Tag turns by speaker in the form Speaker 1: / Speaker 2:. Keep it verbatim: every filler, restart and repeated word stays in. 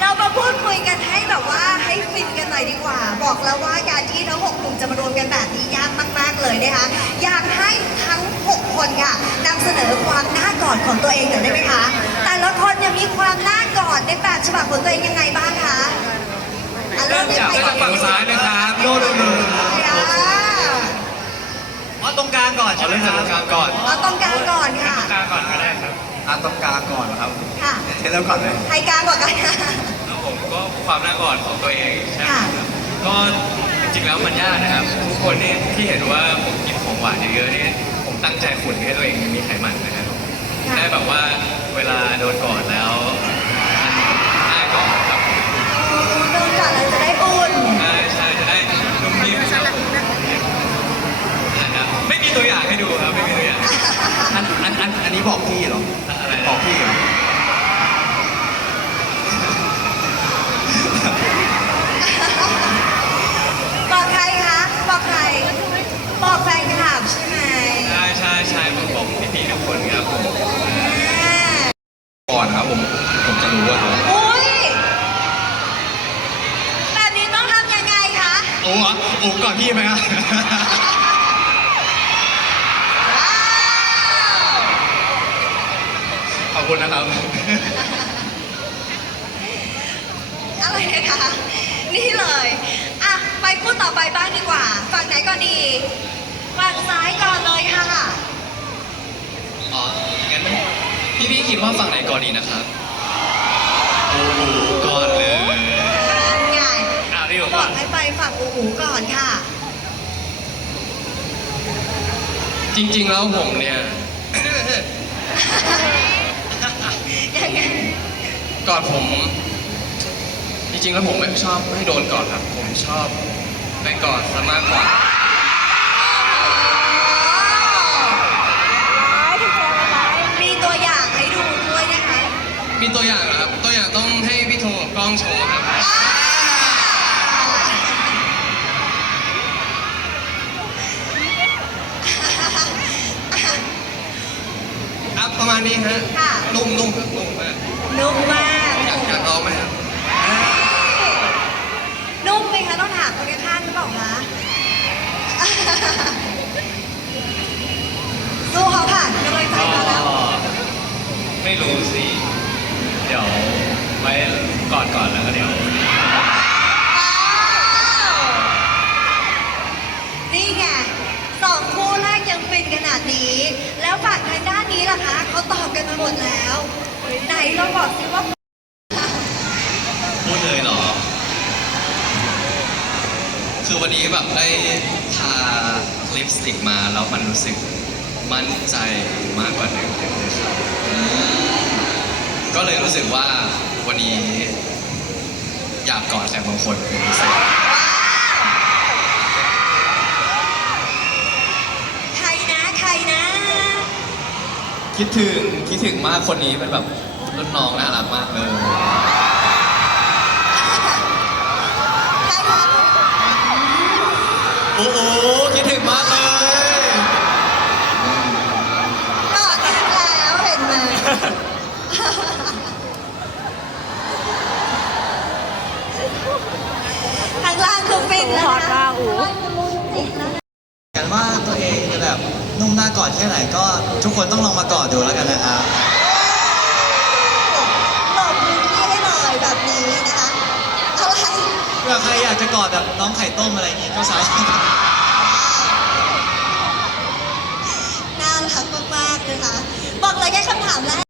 Speaker 1: มาพูดคุยกันให้แบบว่าให้ฟินกันหน่อยดีกว่า บอกแล้วว่าการที่ทั้งหกกลุ่มจะมารวมกันแบบนี้ยากมากๆเลยนะคะอยากให้ทั้งหกคนค่ะนำเสนอความน่ากอดของตัวเองหน่อยได้ไหมคะแต่ละคนเนี่ยมีความน่ากอดในแบบฉบับของตัวเองยังไงบ้างคะอ่ะ
Speaker 2: เริ่มจาก
Speaker 1: ที่
Speaker 2: ฝั่งซ้ายนะครับโน่นโน่นโน่น
Speaker 1: อ่า
Speaker 2: เอาตรงกลางก่อนใช่ไหมครับตรงกลางก่อน
Speaker 1: เอาตรงกลางก่อนค่ะ
Speaker 2: กลางก่อนก็ได้ครับเอาตรงกลางก่อนครับ
Speaker 1: ค่ะ
Speaker 2: เทเริ่มก่อนเลย
Speaker 1: ใครกลางกว่ากัน
Speaker 3: แล้วผมก็ความน่ากอดของตัวเองใช่ไหม
Speaker 1: ค่ะ
Speaker 3: ครับก็จริงๆแล้วมันยากนะครับ ทุกคนนี่ที่เห็นว่าผมกินของหวานเยอะๆนี่ผมตั้งใจขุนให้ตัวเองมีไขมันนะครับได้แบบว่าเวลาโดนกอดแล้วมันน่ากอดครับ
Speaker 1: โดนก่อนเลยจะได้อุ่น
Speaker 3: ใช่ใช่จะได้นุ่มนิ่มครับนะครับไม่มีตัวอย่างให้ดูครับไม่มีตัวอย่าง
Speaker 2: อันอันอันอันนี้บอกพี่เหรอ
Speaker 3: อะไร
Speaker 2: บอกพี่เหรอ
Speaker 1: บอกใครคะบอกใครบอกแฟนคลับใช่ไหม
Speaker 3: ใช่ใช่ใช่ผมบอกพี่ๆทุกคนครับผม
Speaker 1: อ่า
Speaker 2: ก่อนครับผมผมจะรู้ว่าเขา
Speaker 1: อุ้ยแบบนี้ต้องทำยังไงคะ
Speaker 2: โอ้อะโอ้ก่อนพี่ไหมครับ
Speaker 1: ว้าว
Speaker 2: ขอบคุณนะครับ
Speaker 1: อะไรนะคะ นี่เลยอ่ะไปพูดต่อไปบ้างดีกว่าฝั่งไหนก่อนดีฝั่งซ้ายก่อนเลยค่ะ
Speaker 3: อ๋องั้นพี่ๆคิดว่าฝั่งไหนก่อนดีนะครับโอ้โหก่อนเลย
Speaker 1: นั่นไง
Speaker 3: อ่ะเรียก
Speaker 1: บ
Speaker 3: ว่า
Speaker 1: อกให้ไปฝั่งอูหูก่อนค่ะ
Speaker 3: จริง ๆ แล้วผมเนี่ย
Speaker 1: ยังไง
Speaker 3: ก่อนผม จริงๆแล้วผมไม่ชอบให้โดนก่อนครับ ผมชอบไปก่อนซะมากกว่า
Speaker 1: มีตัวอย่างให้ดูด้วยนะคะ
Speaker 3: มีตัวอย่างเหรอครับ ตัวอย่างต้องให้พี่โทกับกล้องโชว์ครับครับประมาณนี้ฮะ
Speaker 1: ค่ะ
Speaker 3: นุ่มๆครับนุ่มมาก
Speaker 1: นุ่มมาก
Speaker 3: อยากอยากลองไหมครับ
Speaker 1: นุ่มไหมคะต้องถามคนข้างๆหรือเปล่าคะ สู้เขาค่ะกำลังใจมาแล้ว
Speaker 3: ไม่รู้สิ เดี๋ยวไว้ก่อนก่อนแล้วก็เดี๋ยว
Speaker 1: นี่ไงสองคู่แรกยังเป็นขนาดนี้ แล้วฝั่งทางด้านนี้ล่ะคะเขาตอบกันมาหมดแล้ว ไหนลองบอกสิว่า
Speaker 3: พูดเลยเหรอ คือวันนี้แบบได้ทาลิปสติกมาแล้วมันรู้สึกมั่นใจมากกว่าเดิมเลยครับก็เลยรู้สึกว่าวันนี้อยากกอดใครบางคนเป็นพิเศษ
Speaker 1: ใครนะใครนะ
Speaker 3: คิดถึงคิดถึงมากคนนี้เป็นแบบรุ่นน้องน่ารักมากเลย
Speaker 1: ใครคะ
Speaker 3: โอ้โหคิดถึงมากเลย
Speaker 1: ตอบอีกแล้วเห็นไหม ทางล่างคือฟินแล้ว
Speaker 4: ฮอต
Speaker 1: นะ
Speaker 4: มากอู๋
Speaker 5: กันว่าตัวเองจะแบบนุ่มหน้ากอดแค่ไหนก็ทุกคนต้องลองมากอดดูแล้วกันนะครับ
Speaker 1: หลบพื้นที่ให้หน่อยแบบนี้นะคะอะไร
Speaker 5: เผื่อใครอยากจะกอดแบบน้องไข่ต้มอะไรอย่างงี้ก็สามารถ
Speaker 1: น่ารักมากๆเลยค่ะ บอกเลยแค่คำถามแรก